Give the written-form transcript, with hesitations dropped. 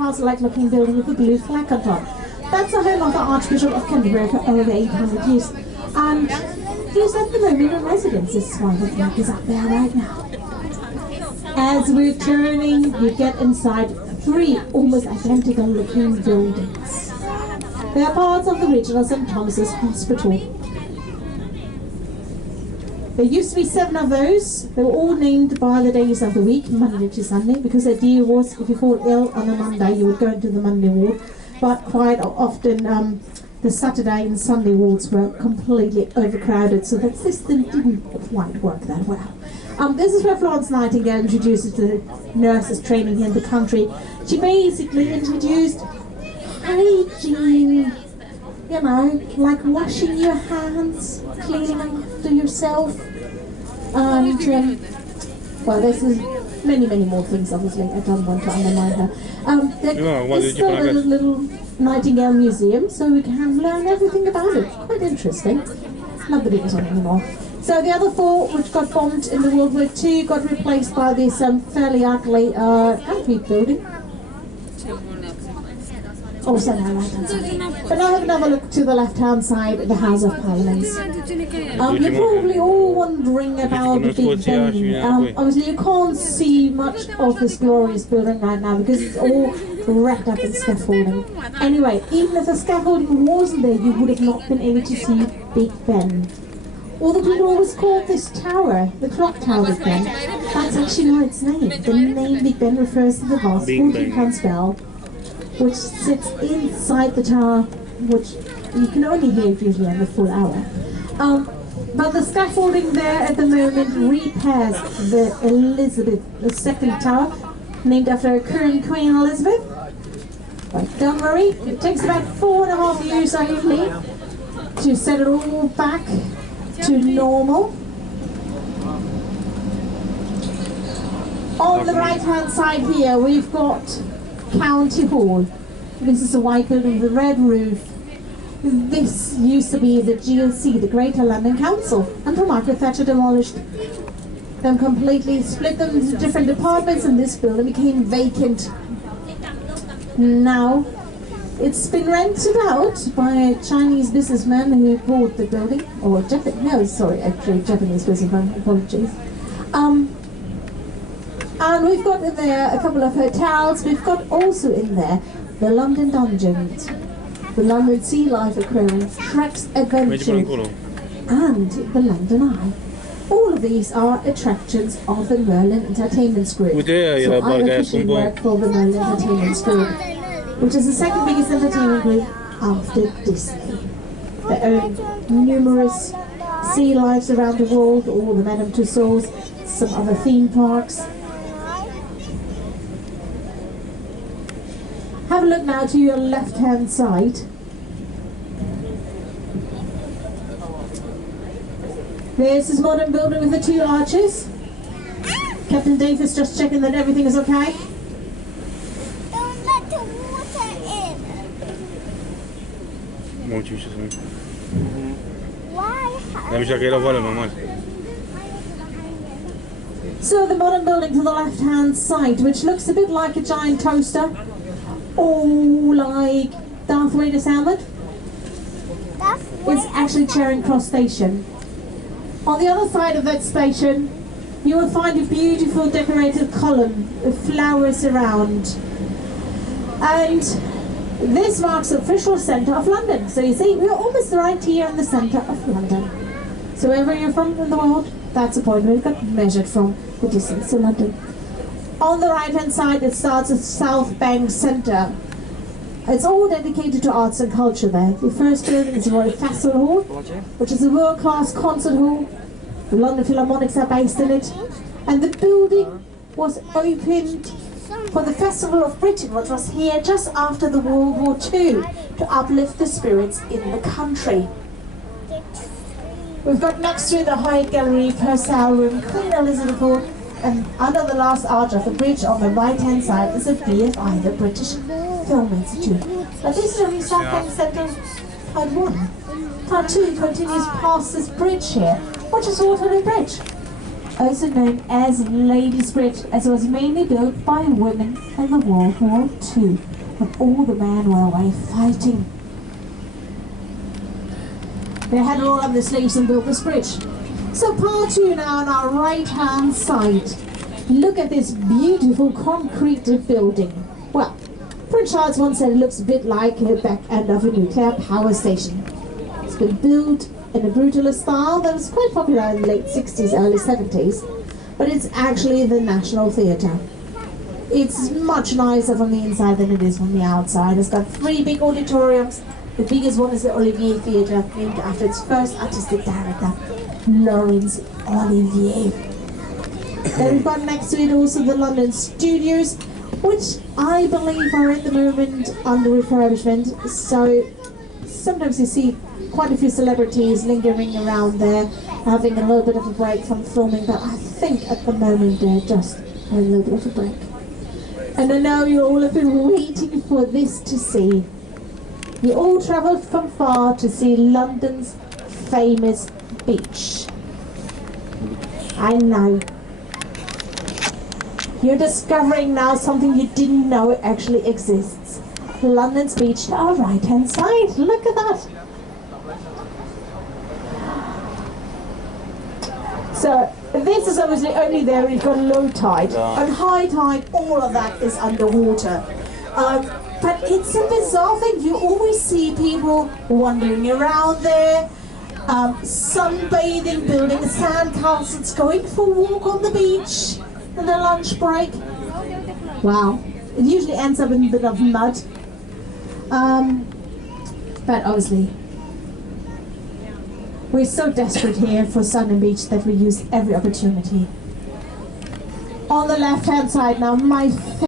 castle-like looking building with a blue flag on top. That's the home of the Archbishop of Canterbury for over 800 years. And he's at the moment in residence. This is why the flag is up there right now. As we're turning, you get inside 3 almost identical looking buildings. They are parts of the original St. Thomas's Hospital. There used to be 7 of those. They were all named by the days of the week, Monday to Sunday, because the idea was if you fall ill on a Monday, you would go into the Monday ward. But quite often, the Saturday and Sunday wards were completely overcrowded, so that system didn't quite work that well. This is where Florence Nightingale introduces the nurses training here in the country. She basically introduced hygiene, you know, like washing your hands, cleaning after yourself, and well, this is many more things. Obviously, I don't want to undermine her. There's still a little Nightingale museum, so we can learn everything about it. Quite interesting. Nobody was on anymore. So the other 4, which got bombed in the World War II, got replaced by this fairly ugly concrete building. Also now right-hand side. But now have another look to the left-hand side, the House of Parliament. You're probably all wondering about the Big Ben. Obviously you can't see much of this glorious building right now because it's all wrapped up in scaffolding. Anyway, even if the scaffolding wasn't there, you would have not been able to see Big Ben. Although people always call this tower, the clock tower Big Ben, that's actually not its name. The name Big Ben refers to the vast 14-pound bell, which sits inside the tower, which you can only hear usually on the full hour. But the scaffolding there at the moment repairs the Elizabeth II tower, named after current Queen Elizabeth. But don't worry, it takes about 4.5 years only to set it all back to normal. On the right hand side here we've got County Hall. This is a white building with a red roof. This used to be the GLC, the Greater London Council, until Margaret Thatcher demolished them completely, split them into different departments, and this building became vacant. Now it's been rented out by a Chinese businessman who bought the building, or Japanese businessman, apologies. And we've got in there a couple of hotels. We've got also in there the London Dungeons, the London Sea Life Aquarium, Shrek's Adventure, and the London Eye. All of these are attractions of the Merlin Entertainment Group. So I officially work for the Merlin Entertainment Group, which is the second biggest entertainment group after Disney. They own numerous sea lives around the world, all the Madame Tussauds, some other theme parks. Have a look now to your left-hand side. There's this modern building with the 2 arches. Captain Davis just checking that everything is okay. Don't let the water in. Why? So the modern building to the left-hand side, which looks a bit like a giant toaster, or like Darth Vader's helmet, is actually Charing Cross Station. On the other side of that station, you will find a beautiful decorated column with flowers around. And this marks the official centre of London. So you see, we're almost right here in the centre of London. So wherever you're from in the world, that's the point we've got measured from the distance to London. On the right hand side it starts at South Bank Centre. It's all dedicated to arts and culture there. The first building is the Royal Festival Hall, which is a world-class concert hall. The London Philharmonics are based in it. And the building was opened for the Festival of Britain, which was here just after the World War II, to uplift the spirits in the country. We've got next to the Hyde Gallery, Purcell Room, Queen Elizabeth Hall, and under the last arch of the bridge on the right-hand side is a BFI, the British Film Institute. Now this is only South Bank Centre Part 1. Part 2 continues past this bridge here, which is Waterloo Bridge. also known as Ladies' Bridge, as it was mainly built by women in the World War II, when all the men were away fighting. They had all of the slaves and built this bridge. So part 2 now on our right hand side. Look at this beautiful concrete building. Well, Prince Charles once said it looks a bit like the back end of a nuclear power station. It's been built in a brutalist style that was quite popular in the late 60s, early 70s, but it's actually the National Theatre. It's much nicer from the inside than it is from the outside. It's got 3 big auditoriums. The biggest one is the Olivier Theatre, named after its first artistic director, Laurence Olivier. Then we've got next to it also the London Studios, which I believe are at the moment under refurbishment. So sometimes you see quite a few celebrities lingering around there, having a little bit of a break from filming, but I think at the moment they're just a little bit of a break. And I know you all have been waiting for this to see. You all travelled from far to see London's famous beach. I know. You're discovering now something you didn't know actually exists. London's beach to our right hand side. Look at that. So this is obviously only there when you've got low tide. On high tide, all of that is underwater. But it's a bizarre thing. You always see people wandering around there, sunbathing, building sandcastles, going for a walk on the beach in their lunch break. Wow. It usually ends up in a bit of mud. But obviously, we're so desperate here for sun and beach that we use every opportunity. On the left-hand side now, my